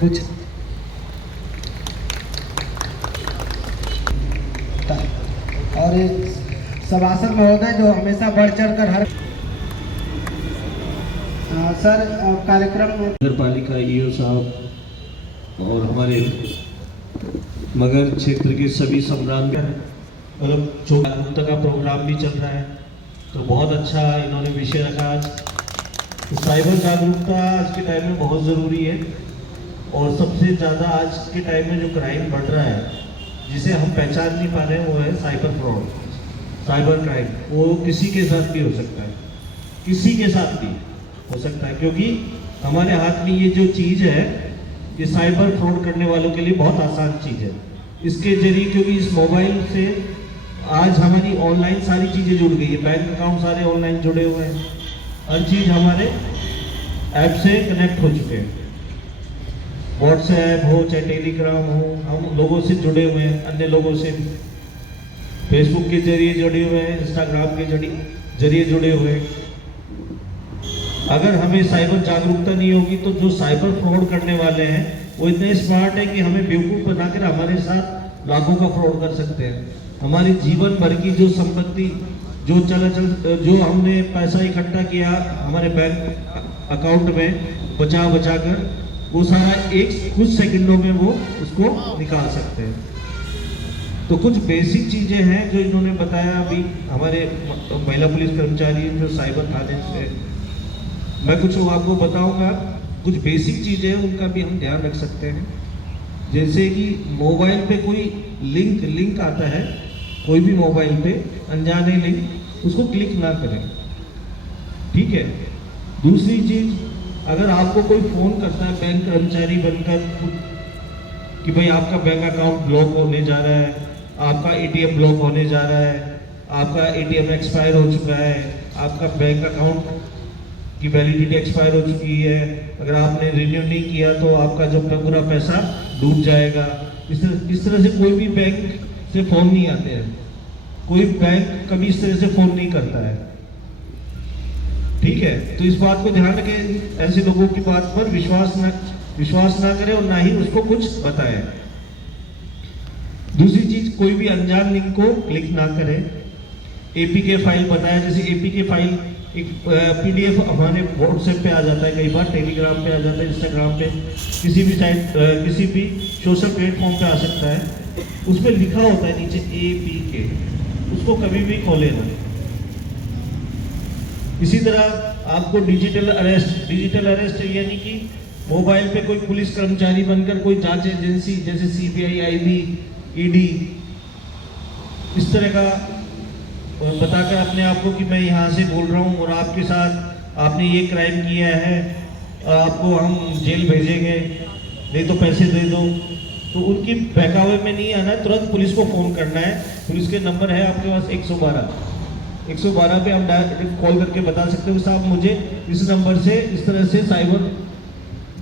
कुछ और सभासद महोदय जो हमेशा बढ़ चढ़ कर हर सर कार्यक्रम में नगर पालिका ईओ साहब और हमारे मगर क्षेत्र के सभी संग्राम मतलब जागरूकता का प्रोग्राम भी चल रहा है, तो बहुत अच्छा इन्होंने विषय रखा आज। तो साइबर जागरूकता आज के टाइम में बहुत ज़रूरी है और सबसे ज़्यादा आज के टाइम में जो क्राइम बढ़ रहा है जिसे हम पहचान नहीं पा रहे हैं वो है साइबर फ्रॉड, साइबर क्राइम। वो किसी के साथ भी हो सकता है, किसी के साथ भी हो सकता है, क्योंकि हमारे हाथ में ये जो चीज़ है ये साइबर फ्रॉड करने वालों के लिए बहुत आसान चीज़ है। इसके जरिए क्योंकि इस मोबाइल से आज हमारी ऑनलाइन सारी चीज़ें जुड़ गई है, बैंक अकाउंट सारे ऑनलाइन जुड़े हुए हैं, हर चीज़ हमारे ऐप से कनेक्ट हो चुके हैं। व्हाट्सएप हो चाहे टेलीग्राम हो, हम लोगों से जुड़े हुए हैं, अन्य लोगों से फेसबुक के जरिए जुड़े हुए हैं, इंस्टाग्राम के जरिए जुड़े हुए हैं। अगर हमें साइबर जागरूकता नहीं होगी तो जो साइबर फ्रॉड करने वाले हैं वो इतने स्मार्ट है कि हमें बेवकूफ़ बनाकर हमारे साथ लाखों का फ्रॉड कर सकते हैं। हमारी जीवन भर की जो संपत्ति जो हमने पैसा इकट्ठा किया हमारे बैंक अकाउंट में बचा कर वो सारा कुछ सेकंडों में वो उसको निकाल सकते हैं। तो कुछ बेसिक चीज़ें हैं जो इन्होंने बताया अभी हमारे महिला पुलिस कर्मचारी जो साइबर थाने से, मैं कुछ आपको बताऊंगा। कुछ बेसिक चीज़ें हैं उनका भी हम ध्यान रख सकते हैं, जैसे कि मोबाइल पे कोई लिंक आता है, कोई भी मोबाइल पे अनजाने लिंक, उसको क्लिक ना करें, ठीक है। दूसरी चीज़, अगर आपको कोई फ़ोन करता है बैंक कर्मचारी बनकर कि भाई आपका बैंक अकाउंट ब्लॉक होने जा रहा है, आपका एटीएम ब्लॉक होने जा रहा है, आपका एटीएम एक्सपायर हो चुका है, आपका बैंक अकाउंट की वैलिडिटी एक्सपायर हो चुकी है, अगर आपने रिन्यू नहीं किया तो आपका जो पूरा पैसा डूब जाएगा। इस तरह से कोई भी बैंक से फ़ोन नहीं आते हैं, कोई बैंक कभी इस तरह से फ़ोन नहीं करता है, ठीक है। तो इस बात को ध्यान रखें, ऐसे लोगों की बात पर विश्वास ना करें और ना ही उसको कुछ बताएं। दूसरी चीज, कोई भी अनजान लिंक को क्लिक ना करें। एपीके फाइल बताया, जैसे एपीके फाइल एक पीडीएफ हमारे व्हाट्सएप पे आ जाता है, कई बार टेलीग्राम पे आ जाता है, इंस्टाग्राम पे, किसी भी साइट किसी भी सोशल प्लेटफॉर्म पे आ सकता है। उसमें लिखा होता है नीचे एपीके, उसको कभी भी खोले ना। इसी तरह आपको डिजिटल अरेस्ट यानी कि मोबाइल पे कोई पुलिस कर्मचारी बनकर कोई जांच एजेंसी जैसे सीबीआई, आईबी, ईडी इस तरह का बताकर अपने आप को कि मैं यहाँ से बोल रहा हूँ और आपके साथ आपने ये क्राइम किया है, आपको हम जेल भेजेंगे, नहीं तो पैसे दे दो, तो उनकी बहकावे में नहीं आना है, तुरंत पुलिस को फ़ोन करना है। पुलिस के नंबर है आपके पास 112 पे हम डायरेक्ट कॉल करके बता सकते हो साहब मुझे इस नंबर से इस तरह से साइबर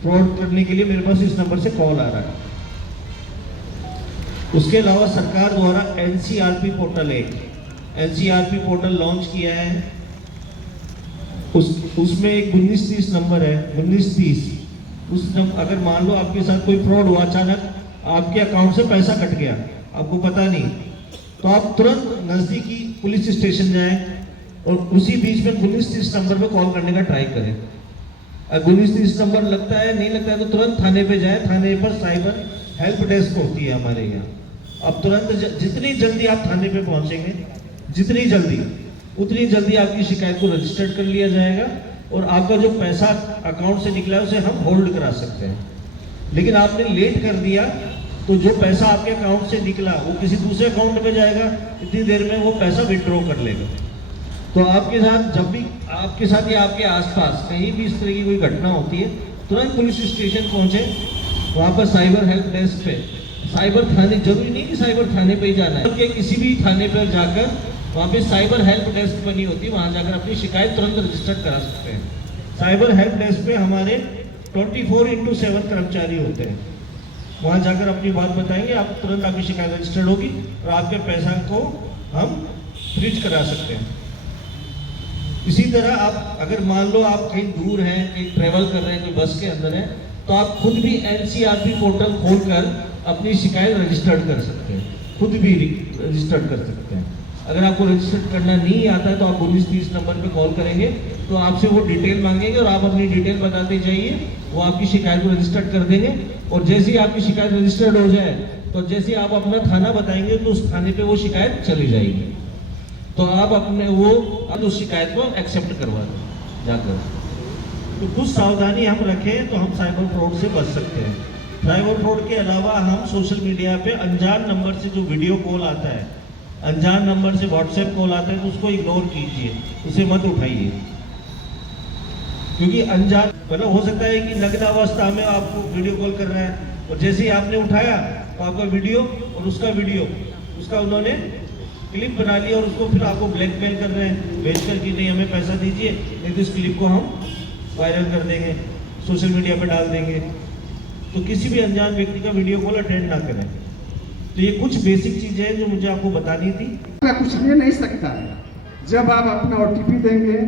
फ्रॉड करने के लिए मेरे पास इस नंबर से कॉल आ रहा है। उसके अलावा सरकार द्वारा एनसीआरपी पोर्टल लॉन्च किया है, उसमें एक 1930 नंबर है, 1930। अगर मान लो आपके साथ कोई फ्रॉड हुआ, अचानक आपके अकाउंट से पैसा कट गया, आपको पता नहीं, तो आप तुरंत नज़दीकी पुलिस स्टेशन जाएं और उसी बीच में 1930 नंबर पे कॉल करने का ट्राई करें। अगर 1930 नंबर लगता है, नहीं लगता है, तो तुरंत थाने पे जाएं। थाने पर साइबर हेल्प डेस्क होती है हमारे यहाँ। अब तुरंत जितनी जल्दी आप थाने पे पहुँचेंगे, उतनी जल्दी आपकी शिकायत को रजिस्टर्ड कर लिया जाएगा और आपका जो पैसा अकाउंट से निकला है उसे हम होल्ड करा सकते हैं। लेकिन आपने लेट कर दिया तो जो पैसा आपके अकाउंट से निकला वो किसी दूसरे अकाउंट में जाएगा, इतनी देर में वो पैसा विड्रॉ कर लेगा। तो आपके साथ जब भी आपके साथ या आपके आसपास कहीं भी इस तरह की कोई घटना होती है, तुरंत पुलिस स्टेशन पहुंचे, वहाँ पर साइबर हेल्प डेस्क पे, साइबर थाने, जरूरी नहीं कि साइबर थाने पे ही जाना है, बल्कि किसी भी थाने पर जाकर वहाँ पे साइबर हेल्प डेस्क बनी होती है, वहाँ जाकर अपनी शिकायत तुरंत रजिस्टर करा सकते हैं। साइबर हेल्प डेस्क पे हमारे 24/7 कर्मचारी होते हैं, वहाँ जाकर अपनी बात बताएंगे, आप तुरंत आपकी शिकायत रजिस्टर्ड होगी और आपके पैसा को हम फ्रीज करा सकते हैं। इसी तरह आप अगर मान लो आप कहीं दूर हैं, कहीं ट्रेवल कर रहे हैं, कोई बस के अंदर है, तो आप खुद भी NCRP पोर्टल खोलकर अपनी शिकायत रजिस्टर्ड कर सकते हैं, खुद भी रजिस्टर्ड कर सकते हैं। अगर आपको रजिस्टर्ड करना नहीं आता है तो आप 1930 नंबर पे कॉल करेंगे तो आपसे वो डिटेल मांगेंगे और आप अपनी डिटेल बताते जाइए, वो आपकी शिकायत को रजिस्टर्ड कर देंगे। और जैसे ही आपकी शिकायत रजिस्टर्ड हो जाए तो जैसे ही आप अपना थाना बताएंगे तो उस थाने पे वो शिकायत चली जाएगी, तो आप अपने उस शिकायत को एक्सेप्ट करवा दें जाकर। तो कुछ सावधानी हम रखें तो हम साइबर फ्रॉड से बच सकते हैं। साइबर फ्रॉड के अलावा हम सोशल मीडिया पे अनजान नंबर से जो वीडियो कॉल आता है, अनजान नंबर से व्हाट्सएप कॉल आता है, तो उसको इग्नोर कीजिए, उसे मत उठाइए। क्योंकि अनजान मतलब हो सकता है कि नग्न अवस्था में आपको वीडियो कॉल कर रहा है और जैसे ही आपने उठाया तो आपका वीडियो और उसका उन्होंने क्लिप बना लिया और उसको फिर आपको ब्लैकमेल कर रहे हैं, भेज कर कि नहीं हमें पैसा दीजिए, नहीं तो इस क्लिप को हम वायरल कर देंगे, सोशल मीडिया पर डाल देंगे। तो किसी भी अनजान व्यक्ति का वीडियो कॉल अटेंड ना करें। तो ये कुछ बेसिक चीजें हैं जो मुझे आपको बतानी थी। कुछ ले नहीं सकता है, जब आप अपना OTP देंगे,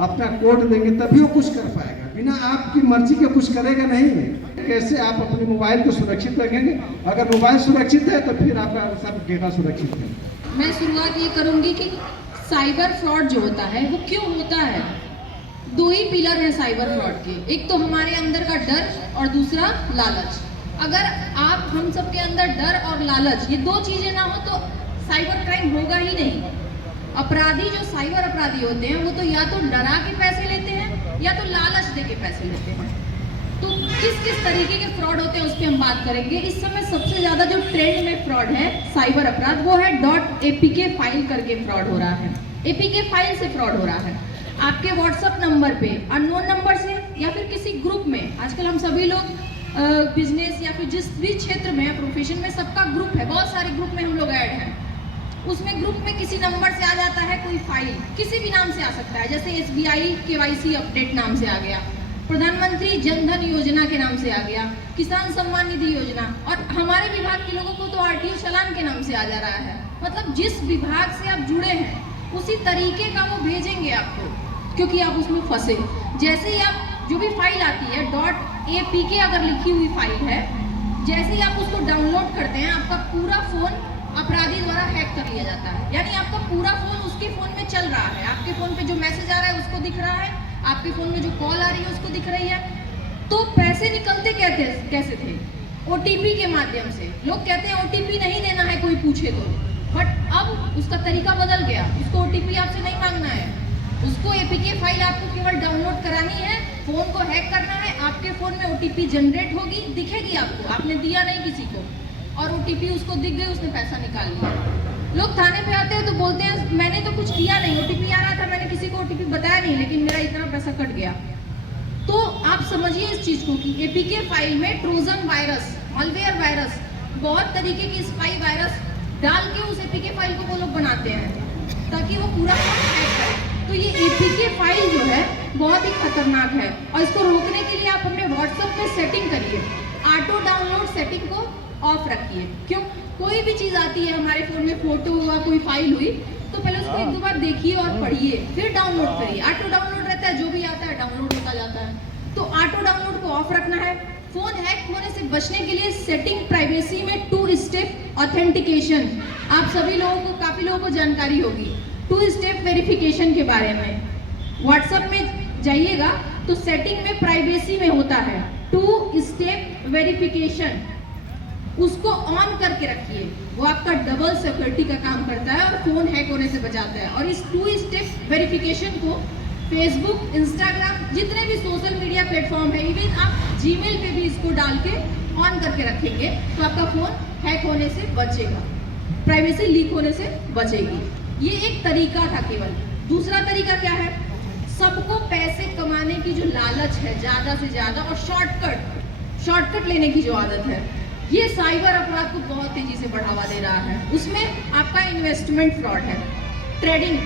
अपना कोड देंगे तभी वो कुछ कर पाएगा, बिना आपकी मर्जी के कुछ करेगा नहीं। कैसे आप अपने मोबाइल को सुरक्षित रखेंगे? अगर मोबाइल सुरक्षित है तो फिर आपका सब डेटा सुरक्षित है। मैं शुरुआत ये करूंगी कि साइबर फ्रॉड जो होता है वो क्यों होता है। दो ही पिलर हैं साइबर फ्रॉड के, एक तो हमारे अंदर का डर और दूसरा लालच। अगर हम सबके अंदर डर और लालच, ये दो चीजें ना हो तो साइबर क्राइम होगा ही नहीं। अपराधी जो साइबर अपराधी होते हैं वो तो या तो डरा के पैसे लेते हैं या तो लालच दे के पैसे लेते हैं। तो किस किस तरीके के फ्रॉड होते हैं उस पर हम बात करेंगे। इस समय सबसे ज्यादा जो ट्रेंड में फ्रॉड है साइबर अपराध वो है .apk फाइल करके फ्रॉड हो रहा है। APK फाइल से फ्रॉड हो रहा है। आपके व्हाट्सएप नंबर पे अननोन नंबर से या फिर किसी ग्रुप में, आजकल हम सभी लोग बिजनेस या फिर जिस भी क्षेत्र में प्रोफेशन में सबका ग्रुप है, बहुत सारे ग्रुप में हम लोग ऐड हैं। उसमें ग्रुप में किसी नंबर से आ जाता है कोई फाइल, किसी भी नाम से आ सकता है, जैसे SBI KYC अपडेट नाम से आ गया, प्रधानमंत्री जन धन योजना के नाम से आ गया, किसान सम्मान निधि योजना, और हमारे विभाग के लोगों को तो RTO चालान के नाम से आ जा रहा है। मतलब जिस विभाग से आप जुड़े हैं उसी तरीके का वो भेजेंगे आपको, क्योंकि आप उसमें फंसे। जैसे ही आप जो भी फाइल आती है .apk अगर लिखी हुई फाइल है, जैसे ही आप उसको डाउनलोड करते हैं आपका पूरा फोन अपराधी द्वारा हैक कर लिया जाता है। यानी आपका पूरा फोन उसके फोन में चल रहा है, आपके फोन पे जो मैसेज आ रहा है उसको दिख रहा है, आपके फोन में जो कॉल आ रही है उसको दिख रही है। तो पैसे निकलते कैसे थे? OTP के माध्यम से। लोग कहते हैं OTP नहीं देना है कोई पूछे तो, बट अब उसका तरीका बदल गया। उसको OTP आपसे नहीं मांगना है, उसको APK फाइल आपको केवल डाउनलोड करानी है, फोन को हैक करना है, आपके फोन में OTP जनरेट होगी, दिखेगी आपको, आपने दिया नहीं किसी को, और OTP उसको दिख गई, उसने पैसा निकाल लिया। लोग थाने पे आते हैं तो बोलते हैं मैंने तो कुछ किया नहीं, OTP आ रहा था, मैंने किसी को OTP बताया नहीं, लेकिन मेरा इतना पैसा कट गया। तो आप समझिए इस चीज को कि APK फाइल में ट्रोजन वायरस, मालवेयर वायरस, बहुत तरीके की स्पाई वायरस डाल के उस APK फाइल को वो लोग बनाते हैं ताकि वो पूरा हैक करें। तो ये APK फाइल जो है बहुत ही खतरनाक है, और इसको रोकने के लिए आप अपने WhatsApp में सेटिंग करिए, ऑटो डाउनलोड सेटिंग को ऑफ रखिए। क्यों? कोई भी चीज आती है हमारे फोन में, फोटो हुआ, कोई फाइल हुई, तो पहले उसको एक दो बार देखिए और पढ़िए, फिर डाउनलोड करिए। ऑटो डाउनलोड रहता है, जो भी आता है डाउनलोड होता जाता है। तो ऑटो डाउनलोड को ऑफ रखना है। फोन हैक होने से बचने के लिए सेटिंग प्राइवेसी में 2 स्टेप ऑथेंटिकेशन, आप सभी लोगों को, काफी लोगों को जानकारी होगी 2 स्टेप वेरिफिकेशन के बारे में। व्हाट्सएप में जाइएगा तो सेटिंग में प्राइवेसी में होता है 2 स्टेप वेरिफिकेशन, उसको ऑन करके रखिए। वो आपका डबल सिक्योरिटी का काम करता है और फोन हैक होने से बचाता है। और इस 2 स्टेप वेरिफिकेशन को फेसबुक, इंस्टाग्राम, जितने भी सोशल मीडिया प्लेटफॉर्म है, इवन आप जीमेल पे भी इसको डाल के ऑन करके रखेंगे तो आपका फोन हैक होने से बचेगा, प्राइवेसी लीक होने से बचेगी। ये एक तरीका था केवल। दूसरा तरीका क्या है? सबको पैसे कमाने की जो लालच है ज्यादा से ज्यादा, और शॉर्टकट लेने की जो आदत है, ये साइबर अपराध को बहुत तेजी से बढ़ावा दे रहा है। उसमें आपका इन्वेस्टमेंट फ्रॉड है, ट्रेडिंग।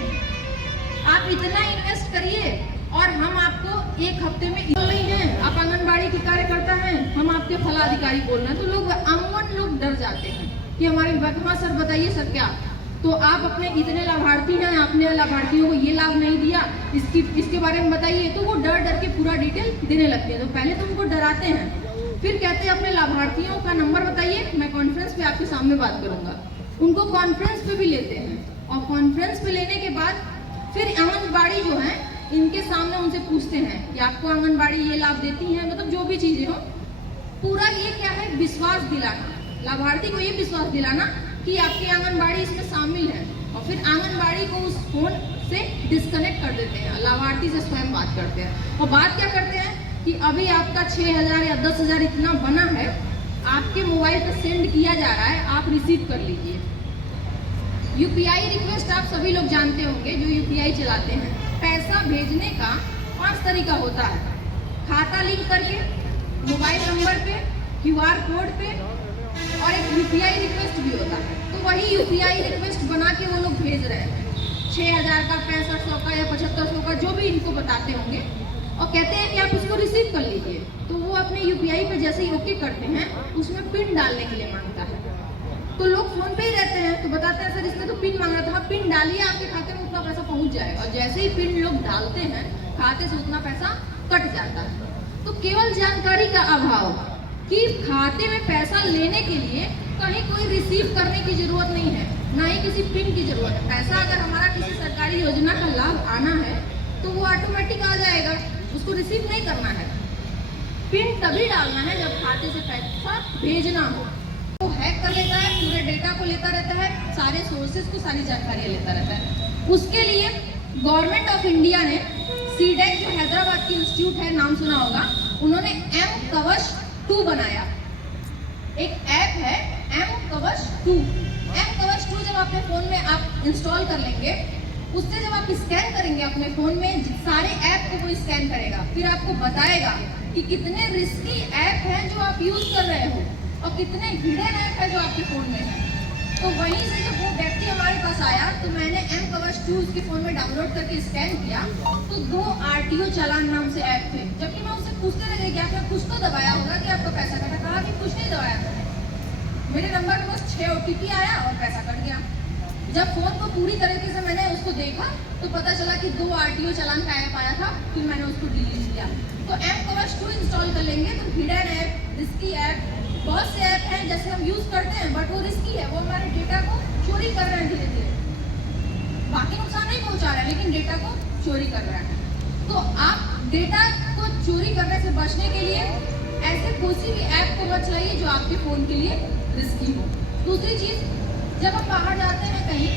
आप इतना इन्वेस्ट करिए और हम आपको एक हफ्ते में नहीं है, आप आंगनबाड़ी के कार्यकर्ता हैं, हम आपके फला अधिकारी बोल रहे हैं, तो लोग अमूमन लोग डर जाते हैं कि हमारे विभाग, हाँ सर बताइए सर क्या, तो आप अपने इतने लाभार्थी हैं, आपने लाभार्थियों को ये लाभ नहीं दिया, इसके बारे में बताइए, तो वो डर के पूरा डिटेल देने लगते हैं। तो पहले तो उनको डराते हैं, लाभार्थियों का नंबर बताइए, मैं कॉन्फ्रेंस पे आपके सामने बात करूंगा। उनको कॉन्फ्रेंस पे भी लेते हैं और कॉन्फ्रेंस पे लेने के बाद फिर आंगनबाड़ी जो है इनके सामने उनसे पूछते हैं कि आपको आंगनबाड़ी ये लाभ देती है, मतलब जो भी चीजें हो, पूरा ये क्या है, विश्वास दिलाना, लाभार्थी को ये विश्वास दिलाना कि आपकी आंगनबाड़ी इसमें शामिल है, और फिर आंगनबाड़ी को उस फोन से डिस्कनेक्ट कर देते हैं, लाभार्थी से स्वयं बात करते हैं। और बात क्या करते हैं कि अभी आपका 6,000 या 10,000 इतना बना है, आपके मोबाइल पर सेंड किया जा रहा है, आप रिसीव कर लीजिए। यूपीआई रिक्वेस्ट आप सभी लोग जानते होंगे जो यूपीआई चलाते हैं। पैसा भेजने का 5 तरीका होता है, खाता लिंक करके, मोबाइल नंबर पे, क्यूआर कोड पे, और एक यूपीआई रिक्वेस्ट भी होता है। तो वही यूपीआई रिक्वेस्ट बना के वो लोग भेज रहे हैं, 6,000 का, 6500 का या 7500 का, जो भी इनको बताते होंगे, और कहते हैं कि आप उसको रिसीव कर लीजिए। तो वो अपने यूपीआई पे जैसे ही ओके करते हैं, उसमें पिन डालने के लिए मांगता है। तो लोग फोन पे ही रहते हैं तो बताते हैं सर इसने तो पिन मांगा था, पिन डालिए आपके खाते में उतना पैसा पहुंच जाएगा, और जैसे ही पिन लोग डालते हैं खाते से उतना पैसा कट जाता है। तो केवल जानकारी का अभाव कि खाते में पैसा लेने के लिए कहीं कोई रिसीव करने की जरूरत नहीं है, ना ही किसी पिन की जरूरत है। पैसा अगर हमारा किसी सरकारी योजना का लाभ आना है तो वो ऑटोमेटिक आ जाएगा, उसको रिसीव नहीं करना है। पिन तभी डालना है जब खाते से पैसा भेजना हो। वो हैक कर लेता है, पूरे डेटा को लेता रहता है, सारे सोर्सेज को, सारी जानकारियाँ लेता रहता है। उसके लिए गवर्नमेंट ऑफ इंडिया ने सीडेक, जो हैदराबाद की इंस्टीट्यूट है, नाम सुना होगा, उन्होंने एम कवच 2 बनाया। एक ऐप है एम कवच 2। एम कवच 2 जब अपने फोन में आप इंस्टॉल कर लेंगे, उससे जब आप स्कैन करेंगे अपने फोन में, सारे ऐप को वो स्कैन करेगा, फिर आपको बताएगा कि कितने रिस्की ऐप हैं जो आप यूज कर रहे हो और कितने हिडन ऐप है जो आपके फोन में है। तो वहीं से जब वो व्यक्ति हमारे पास आया तो मैंने एम कवच 2 उसके फोन में डाउनलोड करके स्कैन किया, तो 2 RTO चालान नाम से ऐप थे। जबकि मैं उससे पूछते रह गई कि आपने कुछ तो दबाया होगा कि आपका पैसा कटा, कहा कि कुछ नहीं दबाया मैंने, मेरे नंबर में बस 6 OTP आया और पैसा कट गया। जब फोन को पूरी तरीके से मैंने उसको देखा तो पता चला कि 2 RTO चालान का ऐप आया था, फिर मैंने उसको डिलीट किया। तो एम कवच 2 इंस्टॉल कर लेंगे तो हिडन ऐप, रिस्की ऐप, बहुत से ऐप हैं जैसे हम यूज करते हैं बट वो रिस्की है, वो हमारे डेटा को चोरी कर रहे हैं धीरे धीरे। बाकी नुकसान नहीं पहुंचा रहा है लेकिन डेटा को चोरी कर रहा है। तो आप डेटा को चोरी करने से बचने के लिए ऐसे किसी भी ऐप को मत चलाइए जो आपके फोन के लिए रिस्की हो। दूसरी चीज, जब हम बाहर जाते हैं कहीं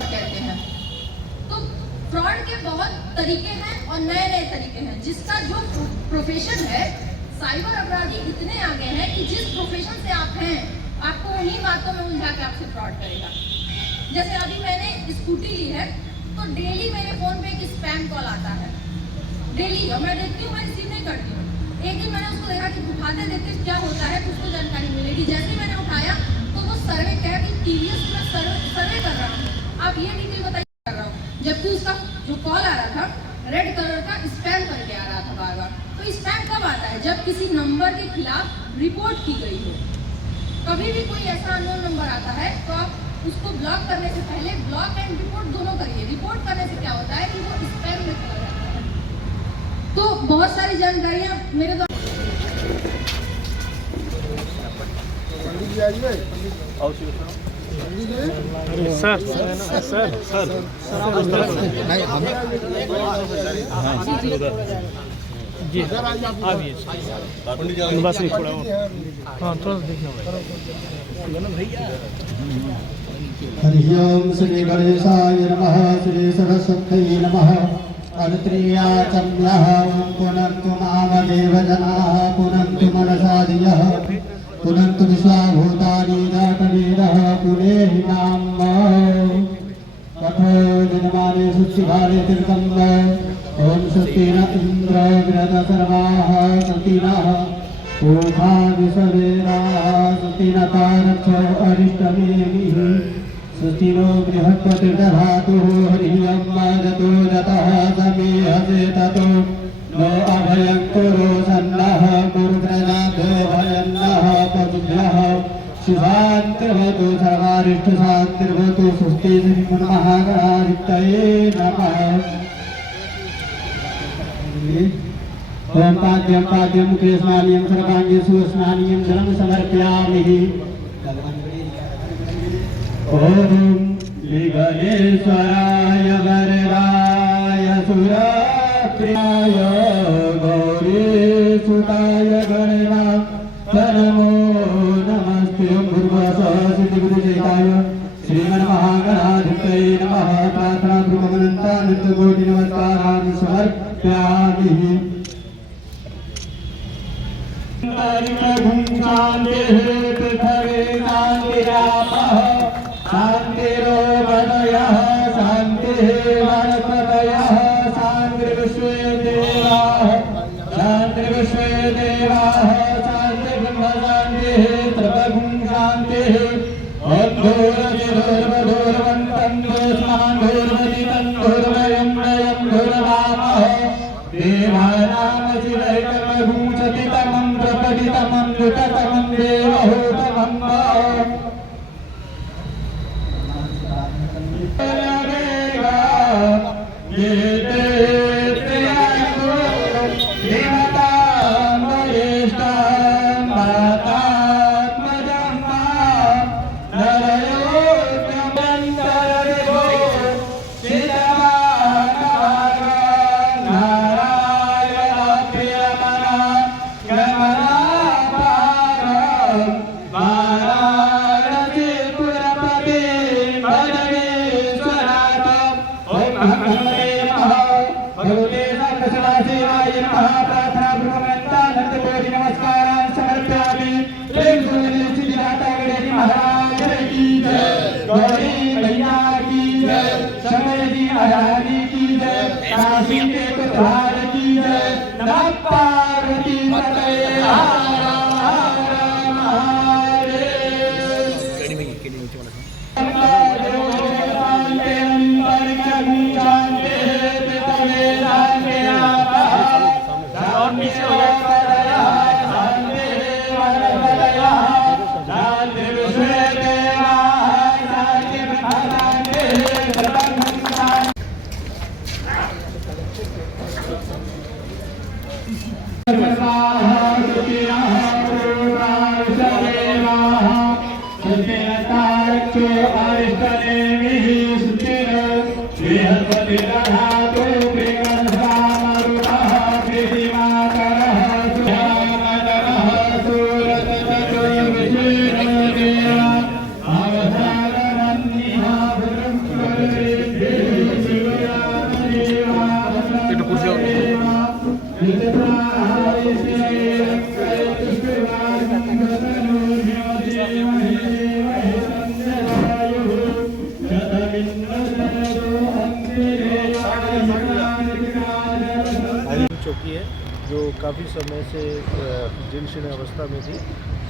कहते हैं तो फ्रॉड के बहुत तरीके हैं और नए नए तरीके हैं। जिसका जो प्रोफेशन है, साइबर अपराधी इतने आगे हैं कि जिस प्रोफेशन से आप हैं आपको उन्हीं बातों में उलझा के आपसे फ्रॉड करेगा। जैसे अभी मैंने स्कूटी ली है तो डेली मेरे फोन पे एक स्पैम कॉल आता है, डेली, और मैं देखती हूँ, मैं रिसीव नहीं करती हूँ। एक दिन मैंने उसको देखा कि उठाते देखते क्या होता है, कुछ तो जानकारी मिलेगी। जैसे ही मैंने उठाया तो वो सर्वे कह कि टीवीएस में सर्वे कर रहा हूँ, आप ये डिटेल बताइए, कर रहा हूँ। जबकि उसका जो कॉल आ रहा था रेड कलर का स्पैम करके आ रहा था बार बार। तो स्पैम कब आता है? जब किसी नंबर के खिलाफ रिपोर्ट की गई हो। कभी भी कोई ऐसा अननोन नंबर आता है तो आप उसको ब्लॉक करने से पहले ब्लॉक एंड रिपोर्ट दोनों करिए। रिपोर्ट करने से क्या होता है कि वो स्पैम में चला जाता है। तो बहुत सारी जानकारियाँ मेरे द्वारा सर सर सर जी आइए बस नहीं थोड़ा हाँ थोड़ा देखना हरि ओम श्री गणेशाय नमः श्री सरस्वत्यै नमः अनुत्रियाचम्यः पुनन्तु मामदेव जनाः पुनन्तु मनसा धियः पुनन्तु विश्वाभूतानि दातवीरः पुनेहि नाम कठो जनमाने सुचिभारे तीर्थं ओम स्वस्ति न इंद्र विरद सर्वाः स्वस्ति नः पूषा विश्ववेदाः स्वस्ति न तारक्षो अरिष्टनेमिः स्वस्ति नो बृहस्पतिर्दधातुः हरिः अम्माजतो जतः समीहसे ततो नो अभयं कुरु सन्नः कुरुप्रजातो भयन्नः पशुभ्यः शिवान्तिर्भवतु सर्वारिष्टशान्तिर्भवतु स्वस्ति श्रीमन्महागणाधिपतये नमः। ओम पाद्यम पाद्यम मुखे स्नानियम सर्वांगेषु स्नानियम जलम समर्पयामि। ओम लिंगेश्वराय वरदाय सुरप्रियाय गौरीसुताय गणनाथ नमो नमस्ते। ओम भूर्भुवः सिद्धिबुद्धिसहिताय श्रीमन्महागणाधिपतये नमः। प्रार्थना पूर्वमनन्तानन्तकोटि नमस्कारान् समर्पयामि। शान्तिः पृथ्वी शान्तिरापः शान्तिरोपदयः शान्तिः वनस्पतयः शान्तिर्विश्वे देवाः शान्तिर्विश्वे देवाः शान्तिर्ब्रह्म शान्तिः सर्वगुण शान्तिः। अद्धूरजिधूर्वधूर्वन्तं दोस्मान् धूर्वदितं धूर्वयं वयं धूर्वामः। देवानां शिवैकमभूषतितमं प्रपठितमं लुटतमं देवहूतमं नमस्कारान् समर्पयामि। प्रेम से सिद्धिदाता गणेश महाराज की जय। गौरी मैया की जय। समय जी महारानी की जय। काशी के कुठार की जय। नमः पार्वती पतये हर हर महादेव। और पीछे हो जाए। चौकी है जो काफ़ी समय से जीर्ण अवस्था में थी,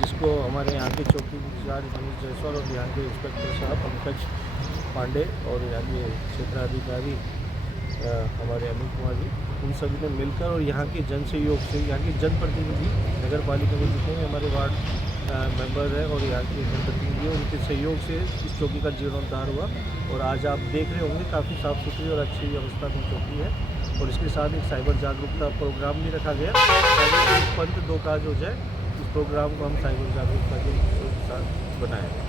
जिसको हमारे यहाँ के चौकी इंचार्ज मनीष जायसवाल और यहाँ के इंस्पेक्टर साहब पंकज पांडे और यहाँ के क्षेत्राधिकारी हमारे अनिल कुमार जी, उन सभी ने मिलकर और यहाँ के जन सहयोग से, यहाँ के जनप्रतिनिधि नगर पालिका में जितने भी हमारे वार्ड मेंबर हैं और यहाँ के जनप्रतिनिधि हैं, उनके सहयोग से इस चौकी का जीर्णोद्धार हुआ। और आज आप देख रहे होंगे काफ़ी साफ़ सुथरी और अच्छी अवस्था में चौकी है। और इसके साथ एक साइबर जागरूकता प्रोग्राम भी रखा गया, ताकि एक पंथ दो काज हो जाए। इस प्रोग्राम को हम साइबर जागरूकता के साथ बनाएंगे।